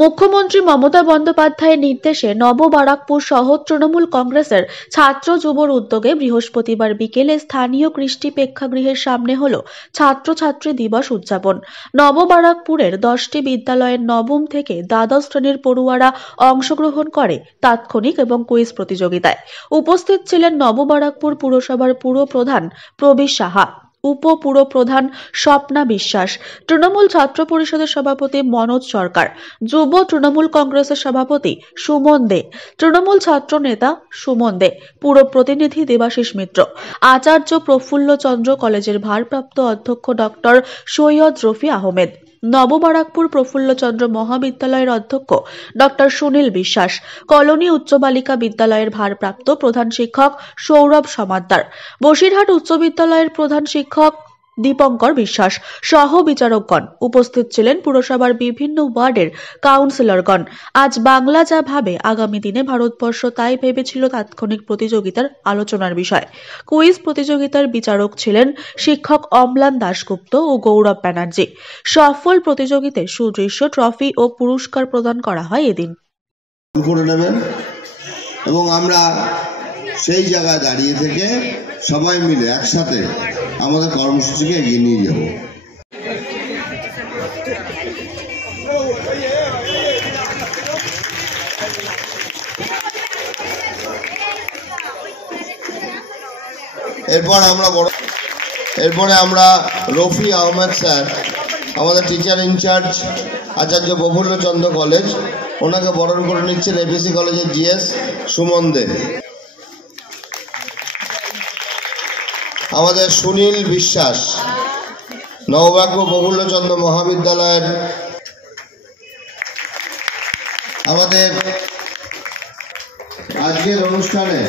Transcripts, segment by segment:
মুখ্যমন্ত্রী মমতা বন্দ্যোপাধ্যায়ের নির্দেশে নববারাকপুর শহর তৃণমূল কংগ্রেসের ছাত্র যুবর উদ্যোগে বৃহস্পতিবার বিকেলে স্থানীয় কৃষ্টি প্রেক্ষাগৃহের সামনে হল ছাত্রছাত্রী দিবস উদযাপন। নববারাকপুরের 10টি বিদ্যালয়ের নবম থেকে দ্বাদশ শ্রেণীর পড়ুয়ারা অংশগ্রহণ করে তাৎক্ষণিক এবং কুইজ প্রতিযোগিতায়। উপস্থিত ছিলেন নববারাকপুর পুরসভার পুরপ্রধান প্রবীর সাহা, উপপুরপ্রধান স্বপ্না বিশ্বাস, তৃণমূল ছাত্র পরিষদের সভাপতি মনোজ সরকার, যুব তৃণমূল কংগ্রেসের সভাপতি সুমন দে, তৃণমূল ছাত্র নেতা সুমন দে, পুর প্রতিনিধি দেবাশিস মিত্র, আচার্য প্রফুল্ল চন্দ্র কলেজের ভারপ্রাপ্ত অধ্যক্ষ ডক্টর সৈয়দ রফি আহমেদ, নববারাকপুর প্রফুল্লচন্দ্র মহাবিদ্যালয়ের অধ্যক্ষ ডক্টর সুনীল বিশ্বাস, কলোনি উচ্চ বালিকা বিদ্যালয়ের ভারপ্রাপ্ত প্রধান শিক্ষক সৌরভ সমাদ্দার, বসিরহাট উচ্চ বিদ্যালয়ের প্রধান শিক্ষক দীপঙ্কর বিশ্বাস সহ বিচারকগণ উপস্থিত ছিলেন। পুরসভার বিভিন্ন ওয়ার্ডের কাউন্সিলরগণ। আজ বাংলা যা ভাবে আগামী দিনে ভারতবর্ষ তাই ভেবেছিল তাৎক্ষণিক প্রতিযোগিতার আলোচনার বিষয়। কুইজ প্রতিযোগিতার বিচারক ছিলেন শিক্ষক অম্লান দাশগুপ্ত ও গৌরব ব্যানার্জি। সফল প্রতিযোগিতায় সুদৃশ্য ট্রফি ও পুরস্কার প্রদান করা হয় এদিন। এবং আমরা সেই জায়গায় দাঁড়িয়ে থেকে সবাই মিলে একসাথে আমাদের কর্মসূচিকে এগিয়ে নিয়ে যাব। এরপরে আমরা রফি আহমেদ স্যার, আমাদের টিচার ইনচার্জ আচার্য প্রফুল্ল চন্দ্র কলেজ, ওনাকে বরণ করে নিচ্ছেন এপিসি কলেজের জিএস সুমন দে। আমাদের সুনীল বিশ্বাস, নববারাকপুর প্রফুল্লচন্দ্র মহাবিদ্যালয়ের। আমাদের আজকের অনুষ্ঠানে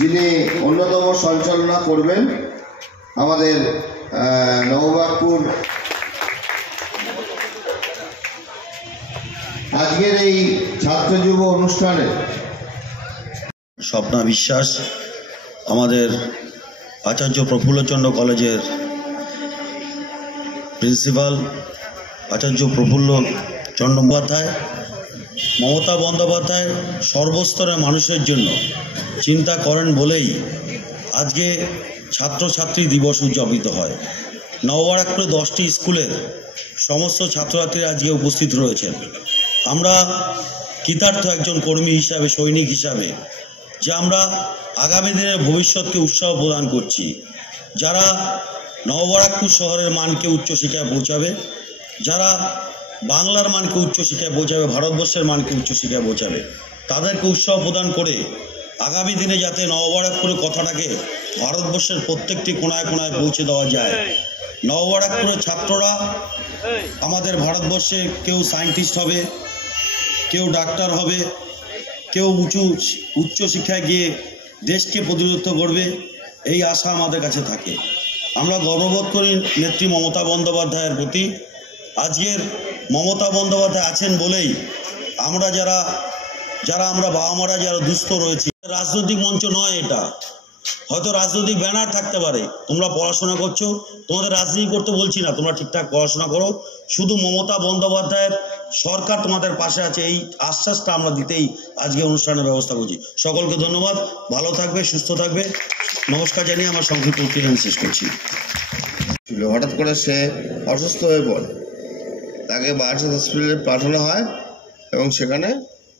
যিনি অন্যতম সঞ্চালনা করবেন, আমাদের নববারাকপুর আজকের এই ছাত্র যুব অনুষ্ঠানে স্বপ্না বিশ্বাস, আমাদের আচার্য প্রফুল্লচন্দ্র কলেজের প্রিন্সিপাল আচার্য প্রফুল্ল চন্দ্যোপাধ্যায়। মমতা বন্দ্যোপাধ্যায় সর্বস্তরের মানুষের জন্য চিন্তা করেন বলেই আজকে ছাত্রছাত্রী দিবস উদযাপিত হয়। নববারাকপুরে 10টি স্কুলের সমস্ত ছাত্রছাত্রীরা আজকে উপস্থিত রয়েছেন। আমরা কৃতার্থ একজন কর্মী হিসাবে, সৈনিক হিসাবে, যে আমরা আগামী দিনের ভবিষ্যৎকে উৎসাহ প্রদান করছি। যারা নববারাকপুর শহরের মানকে উচ্চশিক্ষায় পৌঁছাবে, যারা বাংলার মানকে উচ্চশিক্ষায় পৌঁছাবে, ভারতবর্ষের মানকে উচ্চশিক্ষায় পৌঁছাবে, তাদেরকে উৎসাহ প্রদান করে আগামী দিনে যাতে নববারাকপুরের কথাটাকে ভারতবর্ষের প্রত্যেকটি কোনায় কোনায় পৌঁছে দেওয়া যায়। নববারাকপুরের ছাত্ররা আমাদের ভারতবর্ষে কেউ সায়েন্টিস্ট হবে, কেউ ডাক্তার হবে, কেউ উচ্চশিক্ষায় গিয়ে দেশকে প্রতিনিধিত্ব করবে, এই আশা আমাদের কাছে থাকে। আমরা গর্ববোধ করি নেত্রী মমতা বন্দ্যোপাধ্যায়ের প্রতি। আজকের মমতা বন্দ্যোপাধ্যায় আছেন বলেই আমরা আমরা বাবা মারা যারা দুস্থ রয়েছি। রাজনৈতিক মঞ্চ নয় এটা, হয়তো রাজনৈতিক ব্যানার থাকতে পারে। তোমরা পড়াশোনা করছো, তোমাদের রাজনীতি করতে বলছি না, তোমরা ঠিকঠাক পড়াশোনা করো। শুধু মমতা বন্দ্যোপাধ্যায়ের সরকার তোমাদের পাশে আছে, এই আশ্বাসটা আমরা দিতেই আজকে অনুষ্ঠানের ব্যবস্থা করছি। সকলকে ধন্যবাদ, ভালো থাকবে, সুস্থ থাকবে, নমস্কার জানিয়ে আমার সংক্ষিপ্ত উদ্বোধন শেষ করছি। হঠাৎ করে সে অসুস্থ হয়ে পড়ে, তাকে বারাসাত হসপিটালে পাঠানো হয় এবং সেখানে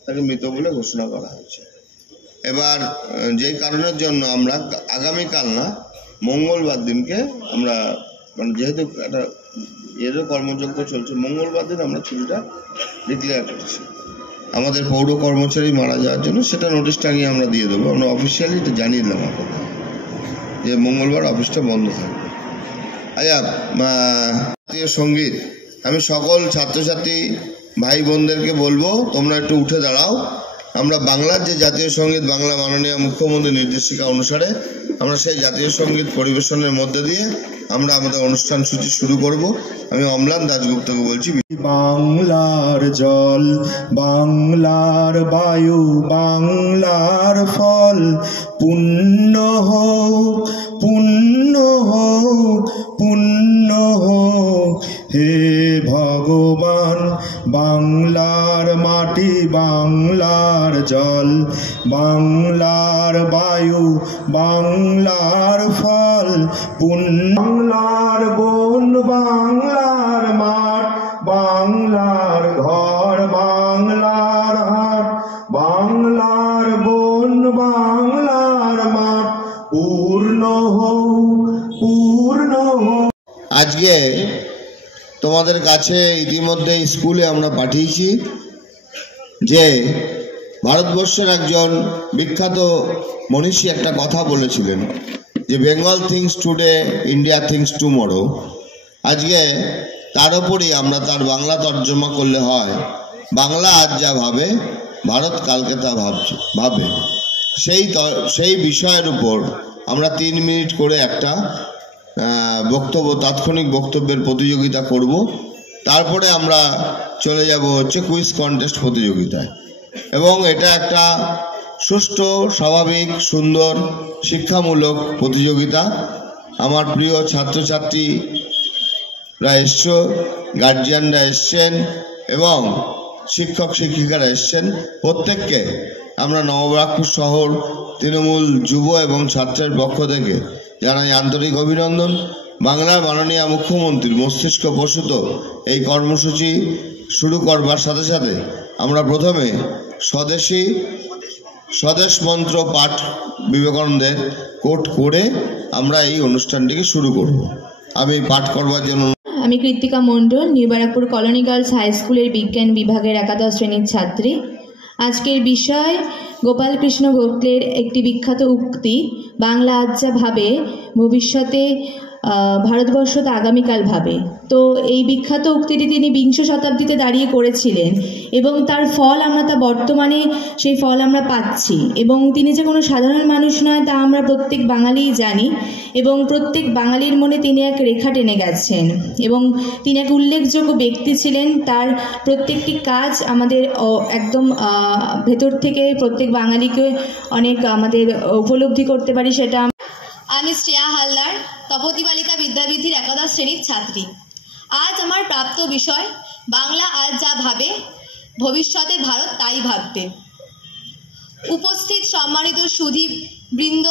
তাকে মৃত বলে ঘোষণা করা হয়েছে। এবার যে কারণের জন্য আমরা আগামীকাল না, মঙ্গলবার দিনকে আমরা, মানে যেহেতু একটা এরও কর্মযজ্ঞ চলছে, মঙ্গলবার দিন আমরা ছুটিটা ডিক্লেয়ার করছি আমাদের পৌর কর্মচারী মারা যাওয়ার জন্য। সেটা নোটিশ টাঙিয়ে আমরা দিয়ে দেবো। আমরা অফিসিয়ালি এটা জানিয়ে দিলাম আপনাদের যে মঙ্গলবার অফিসটা বন্ধ থাকবে। আচ্ছা, জাতীয় সঙ্গীত, আমি সকল ছাত্রছাত্রী ভাই বোনদেরকে বলবো তোমরা একটু উঠে দাঁড়াও। আমরা বাংলার যে জাতীয় সঙ্গীত, বাংলা মাননীয় মুখ্যমন্ত্রীর নির্দেশিকা অনুসারে আমরা সেই জাতীয় সঙ্গীত পরিবেশনের মধ্যে দিয়ে আমরা আমাদের অনুষ্ঠান সূচি শুরু করব। আমি অম্লান দাশগুপ্তকে বলছি। বাংলার জল, বাংলার বায়ু, বাংলার ফল, পুণ্য হোক, পুণ্য হোক, পুণ্য হোক হে ভগবান। বাংলার মাটি বাংলার জল, বাংলার বায়ু বাংলার ফল, বাংলার বন বাংলার মাঠ, বাংলার ঘর বাংলার হাট, বাংলার বন বাংলার মাঠ, পূর্ণ হোক পূর্ণ হোক। আজকে তোমাদের কাছে ইতিমধ্যে স্কুলে আমরা পাঠিয়েছি যে ভারতবর্ষের একজন বিখ্যাত মনীষী একটা কথা বলেছিলেন যে Bengal things today, India things tomorrow. আজকে তার উপরই আমরা তার বাংলা তর্জমা করলে হয়, বাংলা আজ যা ভাবে ভারত কালকে তা ভাবে। সেই বিষয়ের উপর আমরা 3 মিনিট করে একটা তাৎক্ষণিক বক্তব্যের প্রতিযোগিতা করব। তারপরে আমরা চলে যাব কুইজ কন্টেস্ট প্রতিযোগিতায়, এবং এটা একটা সুষ্ঠু, স্বাভাবিক, সুন্দর, শিক্ষামূলক প্রতিযোগিতা। আমার প্রিয় ছাত্রছাত্রীরা এসছো, গার্জিয়ানরা এসছেন এবং শিক্ষক শিক্ষিকারা এসছেন। প্রত্যেককে আমরা নববারাকপুর শহর তৃণমূল যুব এবং ছাত্রের পক্ষ থেকে জানাই আন্তরিক অভিনন্দন। বাংলার মাননীয় মুখ্যমন্ত্রীর মস্তিষ্ক প্রসূত এই কর্মসূচি শুরু করবার সাথে সাথে আমরা প্রথমে স্বদেশ মন্ত্র পাঠ বিবেকানন্দের কোট করে আমরা এই অনুষ্ঠানটিকে শুরু করব। আমি পাঠ করবার জন্য আমি Krittika Mondal, new Barrackpore colony girls high স্কুলের বিজ্ঞান বিভাগের একাদশ শ্রেণীর ছাত্রী। আজকের বিষয় গোপালকৃষ্ণ গোখলের একটি বিখ্যাত উক্তি, বাংলা আজ যা ভাবে ভবিষ্যতে ভারতবর্ষ তা আগামীকাল ভাবে। তো এই বিখ্যাত উক্তিটি তিনি 20 শতাব্দীতে দাঁড়িয়ে করেছিলেন এবং তার ফল আমরা বর্তমানে সেই ফল আমরা পাচ্ছি। এবং তিনি যে কোনো সাধারণ মানুষ নয় তা আমরা প্রত্যেক বাঙালিই জানি, এবং প্রত্যেক বাঙালির মনে তিনি এক রেখা টেনে গেছেন এবং তিনি এক উল্লেখযোগ্য ব্যক্তি ছিলেন। তার প্রত্যেকটি কাজ আমাদের একদম ভেতর থেকে প্রত্যেক বাঙালিকে অনেক আমাদের উপলব্ধি করতে পারি। সেটা আমি শ্রেয়া হালদার, তপতি বালিকা বিদ্যাপীঠের একাদশ শ্রেণীর ছাত্রী। আজ আমার প্রাপ্ত বিষয় বাংলা আজ যা ভাবে ভবিষ্যতে ভারত তাই ভাববে। উপস্থিত সম্মানিত সুধীবৃন্দ,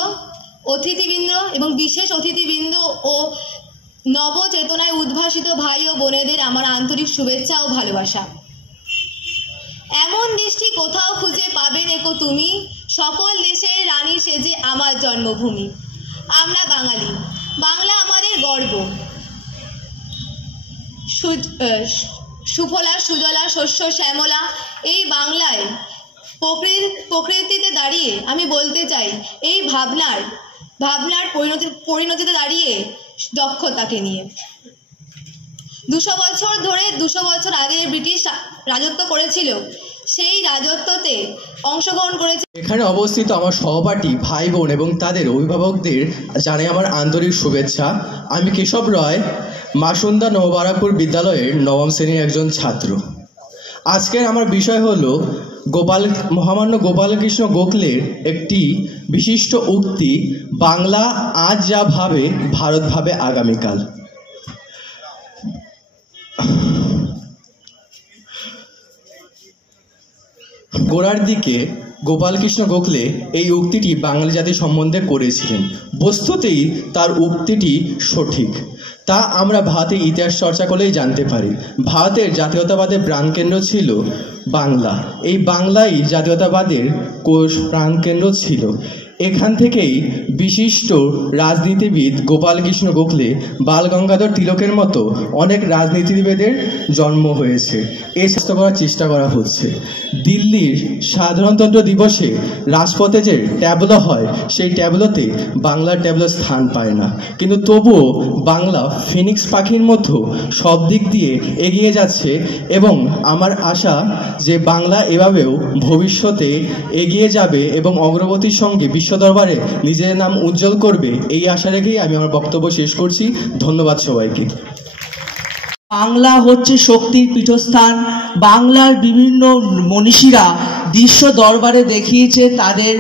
অতিথিবৃন্দ এবং বিশেষ অতিথিবৃন্দ ও নবচেতনায় উদ্ভাসিত ভাই ও বোনেদের আমার আন্তরিক শুভেচ্ছা ও ভালোবাসা। এমন দৃষ্টি কোথাও খুঁজে পাবে নেকো তুমি, সকল দেশের রানী সেজে আমার জন্মভূমি। আমরা বাঙালি, বাংলা আমাদের গর্ব। সুফলা সুজলা শস্য শ্যামলা এই বাংলায় প্রকৃতিতে দাঁড়িয়ে আমি বলতে চাই, এই ভাবনার পরিণতিতে দাঁড়িয়ে দক্ষতাকে নিয়ে 200 বছর ধরে 200 বছর আগে ব্রিটিশ রাজত্ব করেছিল, সেই রাজত্বতে অংশগ্রহণ করেছে। এখানে অবস্থিত আমার সহপাঠী ভাই বোন এবং তাদের অভিভাবকদের জানাই আমার আন্তরিক শুভেচ্ছা। আমি কেশব রয়, মাসুন্দা নববারাকপুর বিদ্যালয়ের 9ম শ্রেণীর একজন ছাত্র। আজকের আমার বিষয় হলো মহামান্য গোপালকৃষ্ণ গোখলের একটি বিশিষ্ট উক্তি, বাংলা আজ যা ভাবে ভারত ভাবে আগামীকাল। গোড়ার দিকে গোপালকৃষ্ণ গোখলে এই উক্তিটি বাঙালি জাতি সম্বন্ধে করেছিলেন। বস্তুতেই তার উক্তিটি সঠিক, তা আমরা ভারতের ইতিহাস চর্চা করলেই জানতে পারি। ভারতের জাতীয়তাবাদের প্রাণকেন্দ্র ছিল বাংলা, এই বাংলাই জাতীয়তাবাদের প্রাণকেন্দ্র ছিল। এখান থেকেই বিশিষ্ট রাজনীতিবিদ গোপালকৃষ্ণ গোখলে, বালগঙ্গাধর তিলকের মতো অনেক রাজনীতিবিদের জন্ম হয়েছে। এই চেষ্টা করার চেষ্টা করা হচ্ছে। দিল্লির সাধারণতন্ত্র দিবসে রাজপথে যে ট্যাবলো হয়, সেই ট্যাবলোতে বাংলার ট্যাবলো স্থান পায় না, কিন্তু তবুও বাংলা ফিনিক্স পাখির মতো সব দিক দিয়ে এগিয়ে যাচ্ছে। এবং আমার আশা যে বাংলা এভাবেও ভবিষ্যতে এগিয়ে যাবে এবং অগ্রগতির সঙ্গে বিশ্ব দরবারে নিজের নাম উজ্জ্বল করবে, এই আশা রেখেই আমি আমার বক্তব্য শেষ করছি। ধন্যবাদ সবাইকে। বাংলা হচ্ছে শক্তির পীঠস্থান। বাংলার বিভিন্ন মনীষীরা বিশ্ব দরবারে দেখিয়েছে তাদের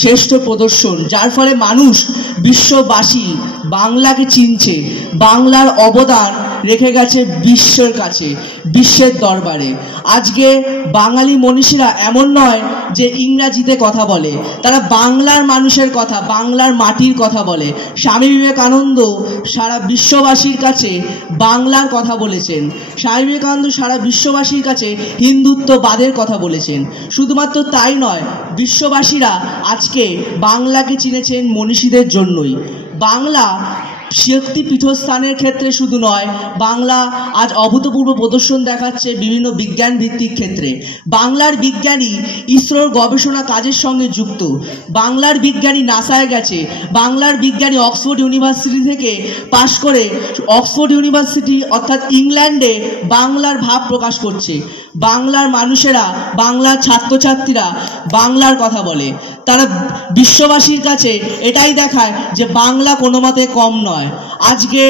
শ্রেষ্ঠ প্রদর্শন, যার ফলে মানুষ বিশ্ববাসী বাংলাকে চিনছে। বাংলার অবদান রেখে গেছে বিশ্বের কাছে, বিশ্বের দরবারে। আজকে বাঙালি মনীষীরা এমন নয় যে ইংরাজিতে কথা বলে, তারা বাংলার মানুষের কথা, বাংলার মাটির কথা বলে। স্বামী বিবেকানন্দ সারা বিশ্ববাসীর কাছে বাংলার কথা বলেছেন। স্বামী বিবেকানন্দ সারা বিশ্ববাসীর কাছে হিন্দুত্ববাদের কথা বলেছেন। শুধুমাত্র তাই নয়, বিশ্ববাসীরা আজকে বাংলাকে চিনেছেন মনীষীদের জন্যই। বাংলা শক্তি পীঠস্থানের ক্ষেত্রে শুধু নয়, বাংলা আজ অভূতপূর্ব প্রদর্শন দেখাচ্ছে বিভিন্ন বিজ্ঞান ভিত্তিক ক্ষেত্রে। বাংলার বিজ্ঞানী ইসরোর গবেষণা কাজের সঙ্গে যুক্ত, বাংলার বিজ্ঞানী নাসায় গেছে, বাংলার বিজ্ঞানী অক্সফোর্ড ইউনিভার্সিটি থেকে পাশ করে অক্সফোর্ড ইউনিভার্সিটি অর্থাৎ ইংল্যান্ডে বাংলার ভাব প্রকাশ করছে। বাংলার মানুষেরা, বাংলার ছাত্রছাত্রীরা বাংলার কথা বলে। তারা বিশ্ববাসীর কাছে এটাই দেখায় যে বাংলা কোনো মতে কম নয়। আজকে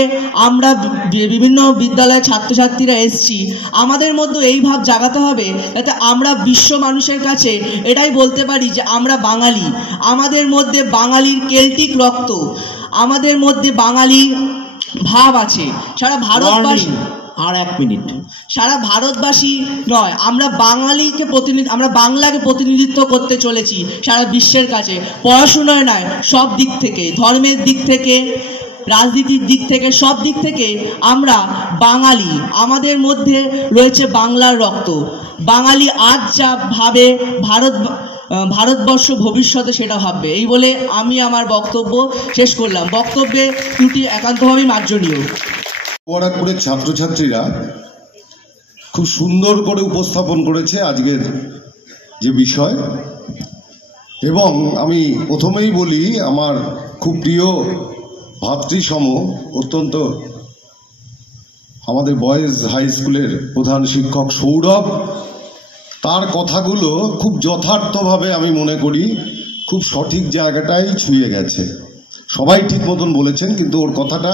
আমরা বিভিন্ন বিদ্যালয়ের ছাত্রছাত্রীরা এসছি, আমাদের মধ্যে এই ভাব জাগাতে হবে যাতে আমরা বিশ্ব মানুষের কাছে এটাই বলতে পারি যে আমরা বাঙালি, আমাদের মধ্যে বাঙালির কেল্টিক রক্ত, আমাদের মধ্যে বাঙালি ভাব আছে। সারা ভারতবাসী, আর 1 মিনিট, সারা ভারতবাসী নয়, আমরা আমরা বাংলাকে প্রতিনিধিত্ব করতে চলেছি সারা বিশ্বের কাছে। পড়াশোনায় নয়, সব দিক থেকে, ধর্মের দিক থেকে, রাজনীতির দিক থেকে, সব দিক থেকে আমরা বাঙালি। আমাদের মধ্যে রয়েছে বাংলার রক্ত। বাঙালি আজ যা ভাবে ভারতবর্ষ ভবিষ্যতে সেটা ভাববে। এই বলে আমি আমার বক্তব্য শেষ করলাম। বক্তব্যে ত্রুটি একান্তভাবেই মার্জনীয়। মোবারকপুরের ছাত্রছাত্রীরা খুব সুন্দর করে উপস্থাপন করেছে আজকের যে বিষয়, এবং আমি প্রথমেই বলি আমার খুব প্রিয় ভাতৃসম অত্যন্ত আমাদের বয়েজ হাই স্কুলের প্রধান শিক্ষক সৌরভ, তার কথাগুলো খুব যথার্থভাবে আমি মনে করি খুব সঠিক জায়গাটাই ছুঁয়ে গেছে। সবাই ঠিক মতন বলেছেন, কিন্তু ওর কথাটা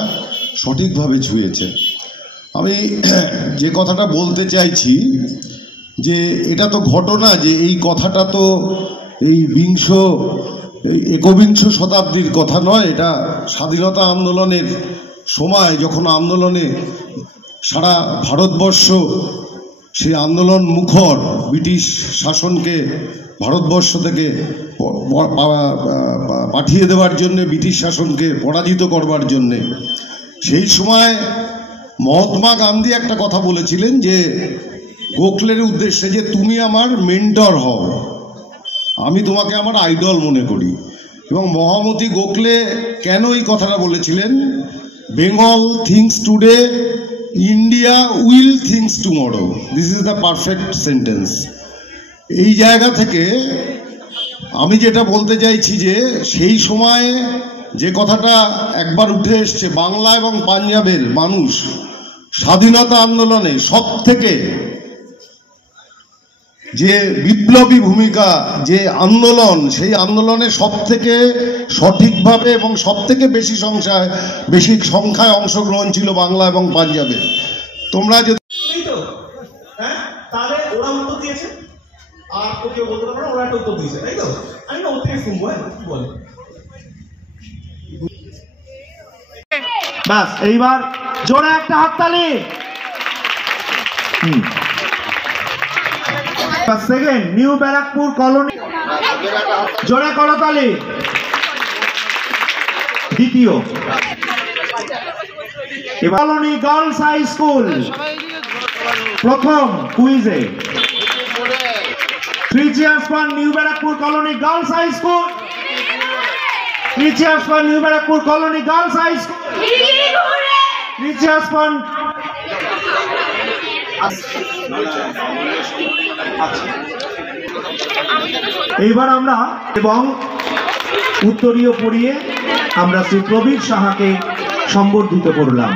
সঠিকভাবে ছুঁয়েছে। আমি যে কথাটা বলতে চাইছি যে এটা তো ঘটনা, যে এই কথাটা তো এই একবিংশ শতাব্দীর কথা নয়। এটা স্বাধীনতা আন্দোলনের সময়, যখন আন্দোলনে সারা ভারতবর্ষ সেই আন্দোলন মুখর, ব্রিটিশ শাসনকে ভারতবর্ষ থেকে পাঠিয়ে দেওয়ার জন্যে, ব্রিটিশ শাসনকে পরাজিত করবার জন্যে, সেই সময় মহাত্মা গান্ধী একটা কথা বলেছিলেন যে গোখলের উদ্দেশ্যে, যে তুমি আমার মেন্টর হও, আমি তোমাকে আমার আইডল মনে করি। এবং মহামতি গোখলে কেন এই কথাটা বলেছিলেন? Bengal things today, India will things tomorrow, this is the perfect sentence. এই জায়গা থেকে আমি যেটা বলতে চাইছি যে সেই সময় যে কথাটা একবার উঠে এসছে, বাংলা এবং পাঞ্জাবের মানুষ স্বাধীনতা আন্দোলনে সব থেকে যে বিপ্লবী ভূমিকা, যে আন্দোলন, সেই আন্দোলনে সব থেকে সঠিকভাবে এবং সব থেকে বেশি সংখ্যায় অংশগ্রহণ ছিল বাংলা এবং পাঞ্জাবে। তোমরা যদি তাহলে ওরা উত্তর দিয়েছে আর কেউ বলতে পারবে না, ওরা একটা উত্তর দিয়েছে, তাই তো? আমি না ওতে শুনবো, কি বলে। ব্যাস, এইবার জোরে একটা হাততালি। সেকেন্ড, নিউ ব্যারাকপুর কলোনি, জোরে করতালি। দ্বিতীয়, কলোনি গার্লস হাই স্কুল প্রথম কুইজে। 3 cheers for New Barakpur Colony Girls High School. 3 cheers for New Barakpur Colony Girls High School. 3 cheers for এইবার আমরা এবং উত্তরীয় পড়িয়ে আমরা শ্রী প্রবীর সাহাকে সম্বর্ধিত করলাম।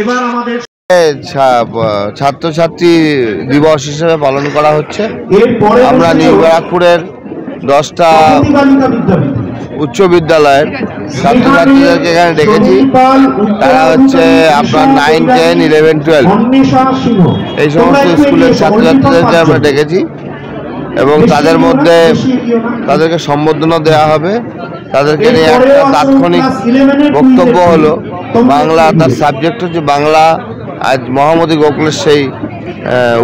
এবার আমাদের ছাত্রছাত্রী দিবস হিসেবে পালন করা হচ্ছে। আমরা নিউ ব্যারাকপুরের 10টা উচ্চ বিদ্যালয়ের ছাত্রছাত্রীদেরকে এখানে ডেকেছি। তারা হচ্ছে আপনার 9, 10, 11, 12 এই সমস্ত স্কুলের ছাত্রছাত্রীদেরকে আমরা ডেকেছি এবং তাদের মধ্যে তাদেরকে সম্বর্ধনা দেওয়া হবে তাদেরকে নিয়ে একটা তাৎক্ষণিক বক্তব্য হলো। বাংলা, তার সাবজেক্ট হচ্ছে বাংলা। আজ মহামতি গোখলের সেই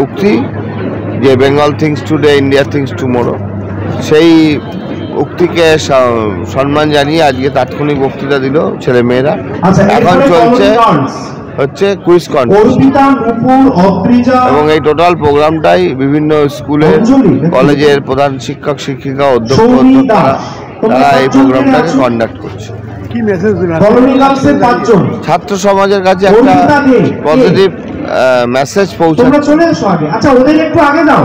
উক্তি যে Bengal things today, India things tomorrow, সেই উক্তিকে সম্মান জানিয়ে আজকে তাৎক্ষণিক বক্তৃতা দিল ছেলে মেয়েরা। এখন চলছে হচ্ছে কুইজ কন্টেস্ট, এবং এই টোটাল প্রোগ্রামটাই বিভিন্ন স্কুলের, কলেজের প্রধান শিক্ষক শিক্ষিকা, অধ্যক্ষ অধ্যক্ষরা তারা এই প্রোগ্রামটাকে কন্ডাক্ট করছে। ছাত্র সমাজের কাছে একটা পজিটিভ মেসেজ পৌঁছাচ্ছে। আচ্ছা, ওদের একটু আগে দাও।